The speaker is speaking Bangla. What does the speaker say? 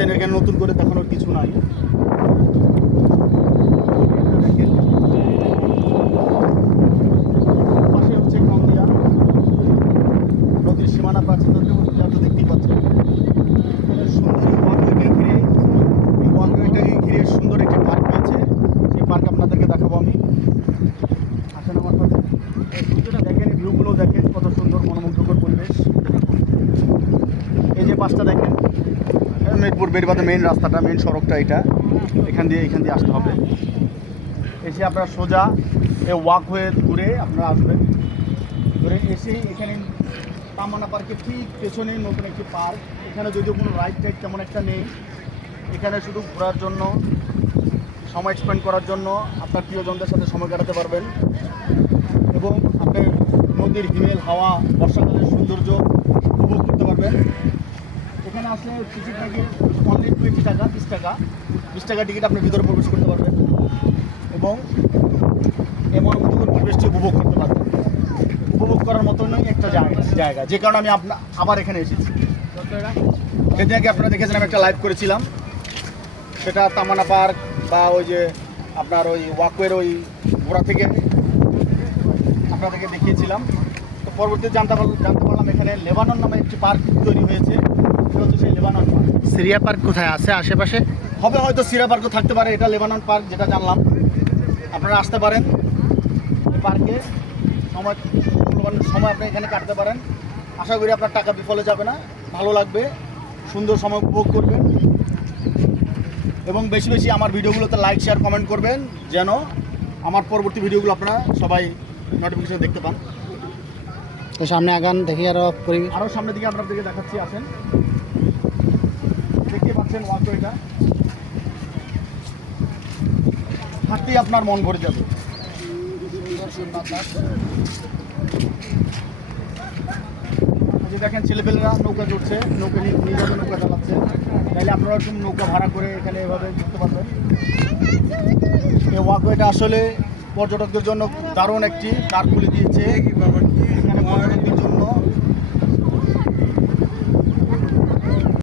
পাচ্ছেন, এখানে নতুন করে দেখানোর কিছু নাই। পাশে হচ্ছে কাউন্দিয়া নদীর সীমানা প্রাচীর, দেখতেই পাচ্ছেন। সুন্দর ওয়াকওয়েকে ঘিরে, এই ওয়াকওয়েটাকে ঘিরে সুন্দর একটি পার্ক রয়েছে। সেই পার্ক আপনাদেরকে দেখাবো আমি। আসেন আমার সাথে, এই ভিউটা দেখেন, এই ভিউগুলো দেখেন, কত সুন্দর মনোমুগ্ধকর পরিবেশ। এই যে পাশটা দেখেন, মিরপুর বেড়িবাঁধের মেইন রাস্তাটা, মেইন সড়কটা এটা, এখান দিয়ে আসতে হবে। এসে আপনারা সোজা এই ওয়াকওয়ে ঘুরে আপনারা আসবেন, ঘুরে এসে এখানে তামান্না পার্কের ঠিক পেছনেই নতুন একটি পার্ক। এখানে যদিও কোনো রাইড টাইড তেমন একটা নেই, এখানে শুধু ঘোরার জন্য, সময় স্পেন্ড করার জন্য, আপনার প্রিয়জনদের সাথে সময় কাটাতে পারবেন এবং আপনার নদীর হিমেল হাওয়া, বর্ষাকালের সৌন্দর্য উপভোগ করতে পারবেন। এখানে আসলে টিকিট নাকি অনলি 20 টাকা, 20 টাকা টিকিট আপনি ভিতরে প্রবেশ করতে পারবেন এবং এমন পরিবেশটি উপভোগ করতে পারবেন। উপভোগ করার মতনই একটা জায়গা, যে কারণে আমি আবার এখানে এসেছি। সেদিন আগে আপনারা দেখেছেন আমি একটা লাইভ করেছিলাম, সেটা তামান্না পার্ক বা ওই যে আপনার ওই ওয়াকওয়ের ওই ঘোড়া থেকে আপনাদেরকে দেখিয়েছিলাম। তো পরবর্তীতে জানতে পারলাম এখানে লেবানন নামে একটি পার্ক তৈরি হয়েছে, সেটা হচ্ছে সেই লেবানন পার্ক। সিরিয়া পার্ক কোথায় আছে আশেপাশে? হবে হয়তো সিরিয়া পার্কও থাকতে পারে, এটা লেবানন পার্ক যেটা জানলাম। আপনারা আসতে পারেন এই পার্কে, সময় আপনি এখানে কাটতে পারেন। আশা করি আপনার টাকা বিফলে যাবে না, ভালো লাগবে, সুন্দর সময় উপভোগ করবেন এবং বেশি বেশি আমার ভিডিওগুলোতে লাইক শেয়ার কমেন্ট করবেন, যেন আমার পরবর্তী ভিডিওগুলো আপনারা সবাই নোটিফিকেশন দেখতে পান। তো সামনে আগান, দেখি আরও সামনের দিকে আপনাদেরকে দেখাচ্ছি, আসেন। দেখতে পাচ্ছেন ওয়াকওয়েটা, হাঁটতেই আপনার মন ভরে যাবে। যে দেখেন ছেলেপেলেরা নৌকা চড়ছে, নৌকা নিয়ে যাবে, নৌকা চালাচ্ছে, তাইলে আপনারা একটু নৌকা ভাড়া করে এখানে এভাবে ঘুরতে পারবেন। এই ওয়াকওয়েটা আসলে পর্যটকদের জন্য দারুণ একটি দ্বার খুলে দিয়েছে।